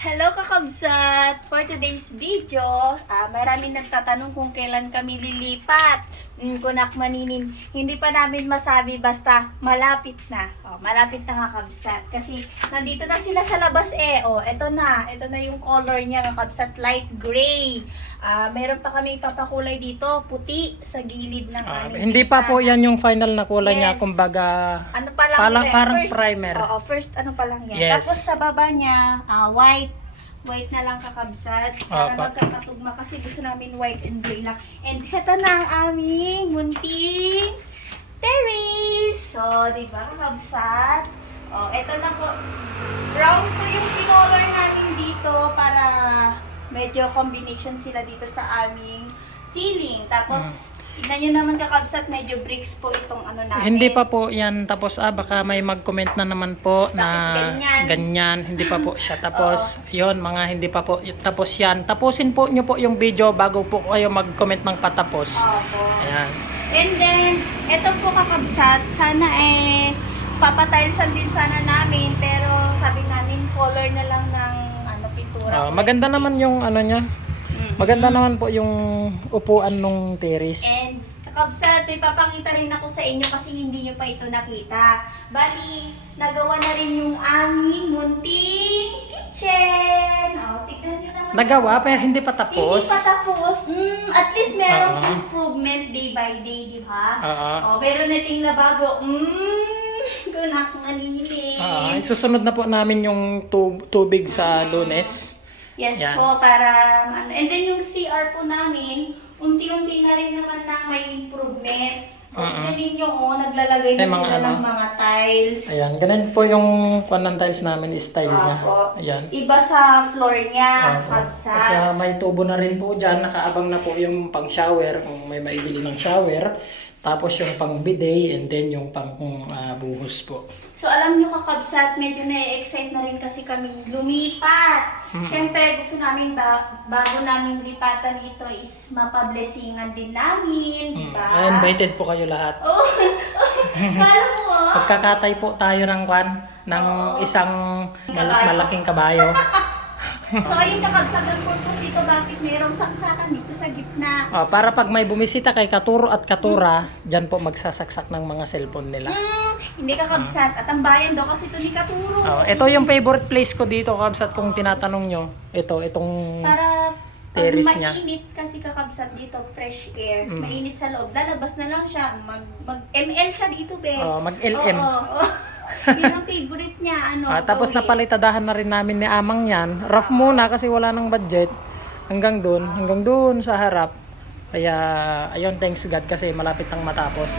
Hello kakabsat! For today's video, ah maraming nagtatanong kung kailan kami lilipat. Mm, kunak maninin, hindi pa namin masabi basta malapit na. Oh, malapit na kakabsat. Kasi nandito na sila sa labas eh. Oh, eto na. Ito na yung color niya kakabsat. Light gray. Ah, meron pa kami ipapakulay dito. Puti sa gilid ng aming hindi pa po yan yung final na kulay niya, Yes. kumbaga Ano pa lang Parang- yan? parang first, primer. Oo, first ano pa lang yan. Yes. Tapos sa baba niya, ah, white. White na lang kakabsat. Para Apa. magkakatugma kasi gusto namin white and gray lang. And heto na ang aming munting terrace. So, di ba kakabsat? Oh, eto na po. Brown po yung kinolor namin dito para medyo combination sila dito sa aming ceiling. Tapos, tignan nyo naman kakabsat, medyo bricks po itong ano namin. hindi pa po yan tapos ah baka may mag-comment na naman po na Bakit ganyan? hindi pa po siya tapos yon mga hindi pa po tapos yan tapusin po nyo po yung video bago po kayo mag-comment ng patapos Opo. ayan And then, eto po kakabsat, sana eh, papatilesan din sana namin, pero sabi namin color na lang ng ano, pintura. Ah, maganda naman yung ano niya. Maganda naman po yung upuan nung terrace And, kakabsat, may papangita rin ako sa inyo kasi hindi nyo pa ito nakita. Bali, nagawa na rin yung aming munting kitchen. O, tignan nyo naman. nagawa pero hindi pa tapos Hindi pa tapos. Mm, at least merong Oo. improvement day by day, di ba? Oo. Oh, meron na ting nabago. Mmm, kung ako naninilig. Ah, isusunod na po namin yung tub- tubig sa lunes yes yan. po, para ano. And then yung CR po namin, unti-unti na rin naman na may improvement. Kung Oo. uh ninyo, oh, naglalagay na mga sila ano. ng mga tiles. Ayan, ganun po yung kwan ng tiles namin, style niya. Opo. Ayan. Iba sa floor niya, Opo. kapsa. Kasi ah, may tubo na rin po dyan, nakaabang na po yung pang shower, kung may maibili ng shower. Tapos yung pang bidet and then yung pang ah, buhos po. So alam nyo kakabsat, medyo na-excite na rin kasi kaming lumipat. Siyempre gusto namin ba, bago namin lipatan ito is mapablessingan din namin, di Mm. ba? Ah, invited po kayo lahat. Oh, kala mo ah. Magkakatay po tayo ng kwan, ng isang mal- malaking kabayo. So ayun kakabsat ng purpose dito, bakit mayroong saksakan dito sa gitna? Ah, para pag may bumisita kay Katuro at Katura, dyan po magsasaksak ng mga cellphone nila. Hmm, hindi kakabsat. At ang bayan daw kasi ito ni Katuro. Oh, ito yung favorite place ko dito, kabsat, kung tinatanong nyo. Ito, itong... Para pag Terrace niya. mainit kasi kakabsat dito, fresh air, Mm. mainit sa loob, lalabas na lang siya. Mag, mag ML siya dito, be. Oh, mag-LM. Oo, oo. Yun ang favorite niya, ano. Ah, tapos gawin. napalitadahan na rin namin ni Amang yan. Rough muna kasi wala nang budget. Hanggang doon, hanggang doon sa harap. Kaya, ayun, thanks God kasi malapit nang matapos.